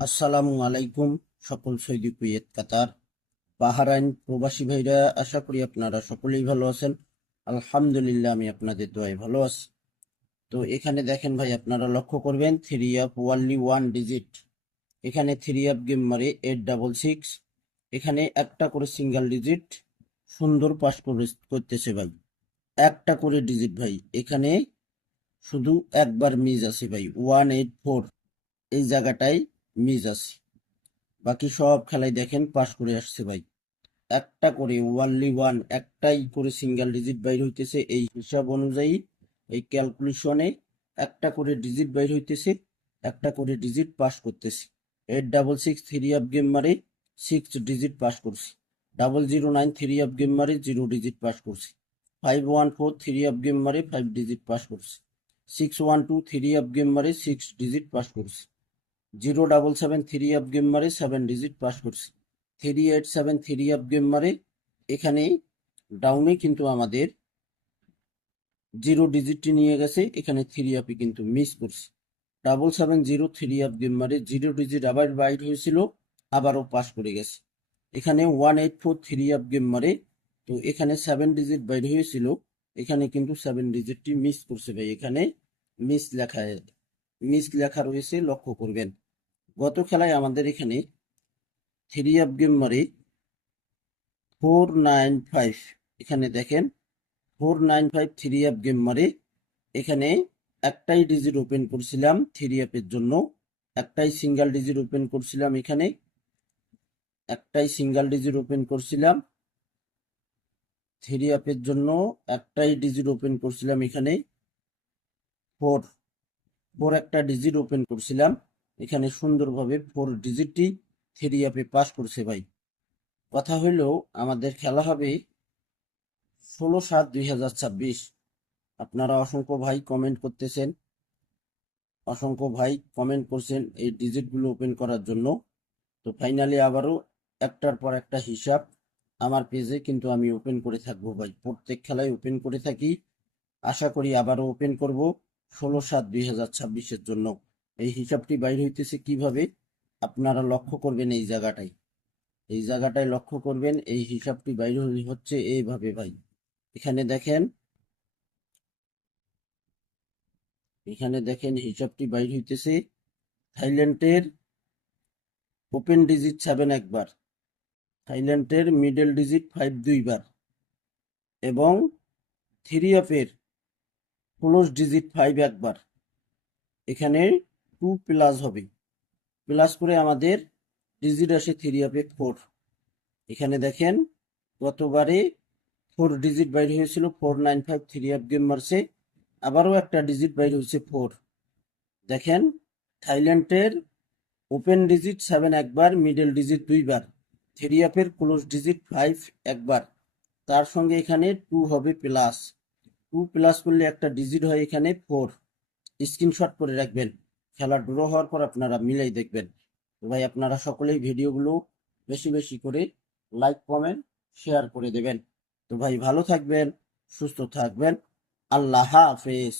আসসালামু আলাইকুম সকল সৌদি কুয়েত কাতার বাহরাইন প্রবাসী ভাইরা, আশা করি আপনারা সকলেই ভালো আছেন। আলহামদুলিল্লাহ, আমি আপনাদের দোয়ায় ভালো আছি। তো এখানে দেখেন ভাই, আপনারা লক্ষ্য করবেন three up only one digit. এখানে থ্রি আপ গেম মারে 866। এখানে একটা করে সিঙ্গেল ডিজিট সুন্দর পাস করতেছে ভাই। একটা করে ডিজিট ভাই, এখানে শুধু একবার মিস আছে ভাই, 184 এই জায়গাটায় মিস আছে। বাকি সব খেলায় দেখেন পাস করে আসছে ভাই। একটা করে ওয়ানলি ওয়ান, একটাই করে সিঙ্গেল ডিজিট বাইর হইতেছে। এই হিসাব অনুযায়ী, এই ক্যালকুলেশনে একটা করে ডিজিট বাইর হইতেছে, একটা করে ডিজিট পাস করতেছে। 866 থ্রি আপ গেম মারে 6 ডিজিট পাস করছি। 009 থ্রি আপ গেম মারে 0 ডিজিট পাস করছি। 514 থ্রি আপ গেম মারে 5 ডিজিট পাস করছি। 612 থ্রি আপ গেম মারে 6 ডিজিট পাস করছি। 077 থ্রি আপ গেম মারে 7 ডিজিট পাস করছি। 387 থ্রি আপ গেম মারে, এখানে ডাউনে কিন্তু আমাদের 0 ডিজিটটি নিয়ে গেছে, এখানে থ্রি আপে কিন্তু মিস করছে। 770 থ্রি আপ গেম মারে 0 ডিজিট আবার বাইট হয়েছিল, আবারও পাস করে গেছে। এখানে 184 থ্রি আপ গেম মারে, তো এখানে 7 ডিজিট বাইর হয়েছিল, এখানে কিন্তু 7 ডিজিটটি মিস করছে ভাই। এখানে মিস লেখা রয়েছে, লক্ষ্য করবেন। গত খেলায় আমাদের এখানে থ্রি আপ গেম মারে 495, এখানে দেখেন 495 থ্রি আপ গেম মারে, এখানে একটাই ডিজিট ওপেন করছিলাম থ্রি আপের জন্য, একটাই সিঙ্গেল ডিজিট ওপেন করছিলাম, এখানে একটাই সিঙ্গেল ডিজিট ওপেন করছিলাম থ্রি আপের জন্য, একটাই ডিজিট ওপেন করছিলাম, এখানে ফোর ফোর একটা ডিজিট ওপেন করছিলাম, এখানে সুন্দরভাবে 4 ডিজিটটি থ্রি আপে পাস করছে ভাই। কথা হইল, আমাদের খেলা হবে 16/7/2026। আপনারা অসংখ্য ভাই কমেন্ট করতেছেন, অসংখ্য ভাই কমেন্ট করছেন এই ডিজিটগুলো ওপেন করার জন্য। তো ফাইনালি আবারও একটার পর একটা হিসাব আমার পেজে কিন্তু আমি ওপেন করে থাকবো ভাই, প্রত্যেক খেলায় ওপেন করে থাকি। আশা করি আবারও ওপেন করব 16/7/2026-এর জন্য। এই হিসাবটি বাইর হইতেছে কিভাবে, আপনারা লক্ষ্য করবেন এই জায়গাটায় লক্ষ্য করবেন, এই হিসাবটি বাইর হচ্ছে এইভাবে ভাই। এখানে দেখেন, হিসাবটি বাইর হইতেছে। থাইল্যান্ডের ওপেন ডিজিট 7 একবার, থাইল্যান্ডের মিডল ডিজিট 5 দুইবার, এবং থ্রি আপের ক্লোজ ডিজিট 5 একবার। এখানে 2 প্লাস হবে, প্লাস করে আমাদের ডিজিট আসে থ্রি আপে 4। এখানে দেখেন গতবারে 4 ডিজিট বাইর হয়েছিল, 495 থ্রি আপ গেম মারছে, আবারও একটা ডিজিট বাইর হয়েছে 4। দেখেন থাইল্যান্ডের ওপেন ডিজিট 7 একবার, মিডল ডিজিট দুইবার, থ্রি আপের ক্লোজ ডিজিট 5 একবার, তার সঙ্গে এখানে 2 হবে প্লাস। 2 প্লাস করলে একটা ডিজিট হয় এখানে 4। স্ক্রিনশট করে রাখবেন, খেলা ড্র হওয়ার পর আপনারা মিলাই দেখবেন। তো ভাই, আপনারা সকলেই ভিডিওগুলো বেশি বেশি করে লাইক কমেন্ট শেয়ার করে দেবেন। তো ভাই, ভালো থাকবেন, সুস্থ থাকবেন। আল্লাহ হাফেজ।